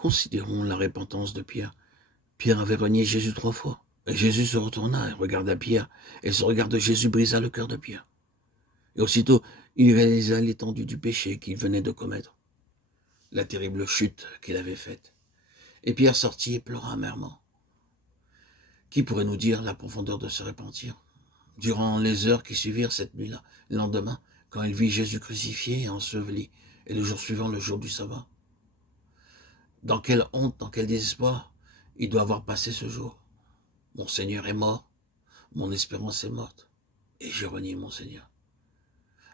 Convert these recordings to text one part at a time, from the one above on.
Considérons la repentance de Pierre. Pierre avait renié Jésus 3 fois. Et Jésus se retourna et regarda Pierre, et ce regard de Jésus brisa le cœur de Pierre. Et aussitôt, il réalisa l'étendue du péché qu'il venait de commettre, la terrible chute qu'il avait faite. Et Pierre sortit et pleura amèrement. Qui pourrait nous dire la profondeur de ce repentir? Durant les heures qui suivirent cette nuit-là, le lendemain, quand il vit Jésus crucifié et enseveli, et le jour suivant, le jour du sabbat. Dans quelle honte, dans quel désespoir il doit avoir passé ce jour. Mon Seigneur est mort, mon espérance est morte, et j'ai renié mon Seigneur.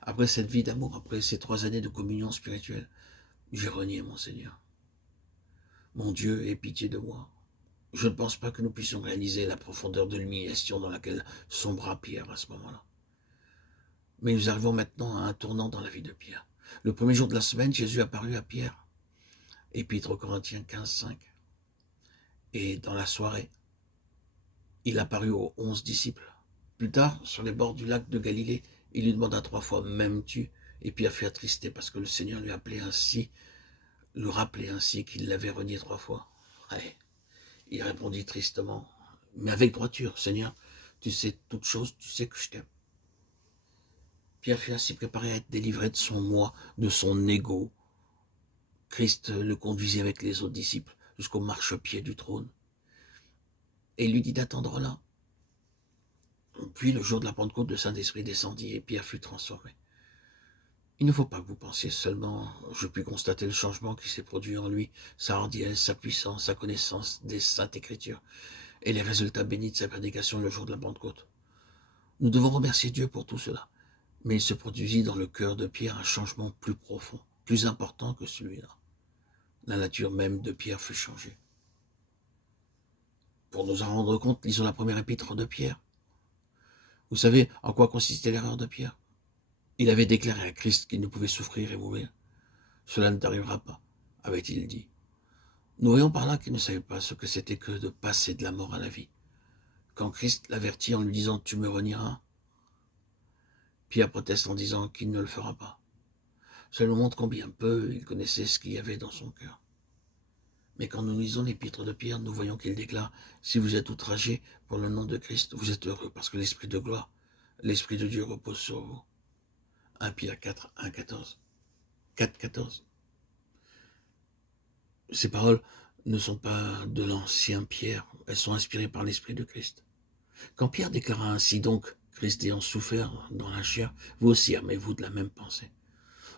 Après cette vie d'amour, après ces 3 années de communion spirituelle, j'ai renié mon Seigneur. Mon Dieu, aie pitié de moi. Je ne pense pas que nous puissions réaliser la profondeur de l'humiliation dans laquelle sombra Pierre à ce moment-là. Mais nous arrivons maintenant à un tournant dans la vie de Pierre. Le premier jour de la semaine, Jésus apparut à Pierre. Épître aux Corinthiens 15:5. Et dans la soirée, il apparut aux 11 disciples. Plus tard, sur les bords du lac de Galilée, il lui demanda 3 fois, m'aimes-tu? Et Pierre fut attristé parce que le Seigneur lui rappelait ainsi qu'il l'avait renié 3 fois. Ouais. Il répondit tristement, mais avec droiture, Seigneur, tu sais toutes choses, tu sais que je t'aime. Pierre fut ainsi préparé à être délivré de son moi, de son ego. Christ le conduisit avec les autres disciples jusqu'au marchepied du trône. Et il lui dit d'attendre là. Puis le jour de la Pentecôte, le Saint-Esprit descendit et Pierre fut transformé. Il ne faut pas que vous pensiez seulement, je puis constater le changement qui s'est produit en lui, sa hardiesse, sa puissance, sa connaissance des Saintes Écritures et les résultats bénis de sa prédication le jour de la Pentecôte. Nous devons remercier Dieu pour tout cela, mais il se produisit dans le cœur de Pierre un changement plus profond, plus important que celui-là. La nature même de Pierre fut changée. Pour nous en rendre compte, lisons la première épître de Pierre. Vous savez en quoi consistait l'erreur de Pierre? Il avait déclaré à Christ qu'il ne pouvait souffrir et mourir. Cela ne t'arrivera pas, avait-il dit. Nous voyons par là qu'il ne savait pas ce que c'était que de passer de la mort à la vie. Quand Christ l'avertit en lui disant « tu me renieras », Pierre proteste en disant qu'il ne le fera pas. Cela nous montre combien peu il connaissait ce qu'il y avait dans son cœur. Mais quand nous lisons l'épître de Pierre, nous voyons qu'il déclare « Si vous êtes outragés pour le nom de Christ, vous êtes heureux parce que l'Esprit de gloire, l'Esprit de Dieu repose sur vous. » 1 Pierre 4, 1, 14. 4, 14. Ces paroles ne sont pas de l'ancien Pierre, elles sont inspirées par l'Esprit de Christ. Quand Pierre déclara ainsi donc, Christ ayant souffert dans la chair, vous aussi armez-vous de la même pensée.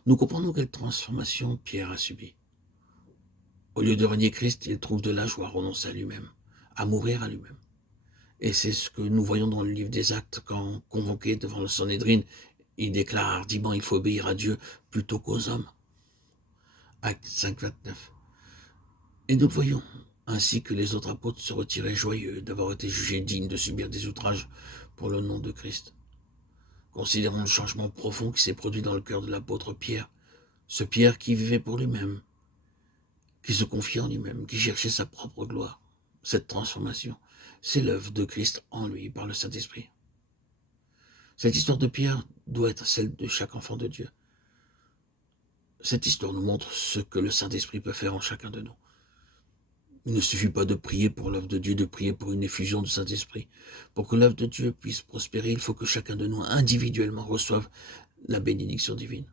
Nous comprenons quelle transformation Pierre a subie. Au lieu de renier Christ, il trouve de la joie à renoncer à lui-même, à mourir à lui-même. Et c'est ce que nous voyons dans le livre des Actes, quand, convoqué devant le Sanhédrin, il déclare hardiment il faut obéir à Dieu plutôt qu'aux hommes. Acte 5, 29. Et nous le voyons, ainsi que les autres apôtres se retiraient joyeux d'avoir été jugés dignes de subir des outrages pour le nom de Christ. Considérons le changement profond qui s'est produit dans le cœur de l'apôtre Pierre, ce Pierre qui vivait pour lui-même, qui se confiait en lui-même, qui cherchait sa propre gloire. Cette transformation, c'est l'œuvre de Christ en lui par le Saint-Esprit. Cette histoire de Pierre doit être celle de chaque enfant de Dieu. Cette histoire nous montre ce que le Saint-Esprit peut faire en chacun de nous. Il ne suffit pas de prier pour l'œuvre de Dieu, de prier pour une effusion du Saint-Esprit. Pour que l'œuvre de Dieu puisse prospérer, il faut que chacun de nous individuellement reçoive la bénédiction divine.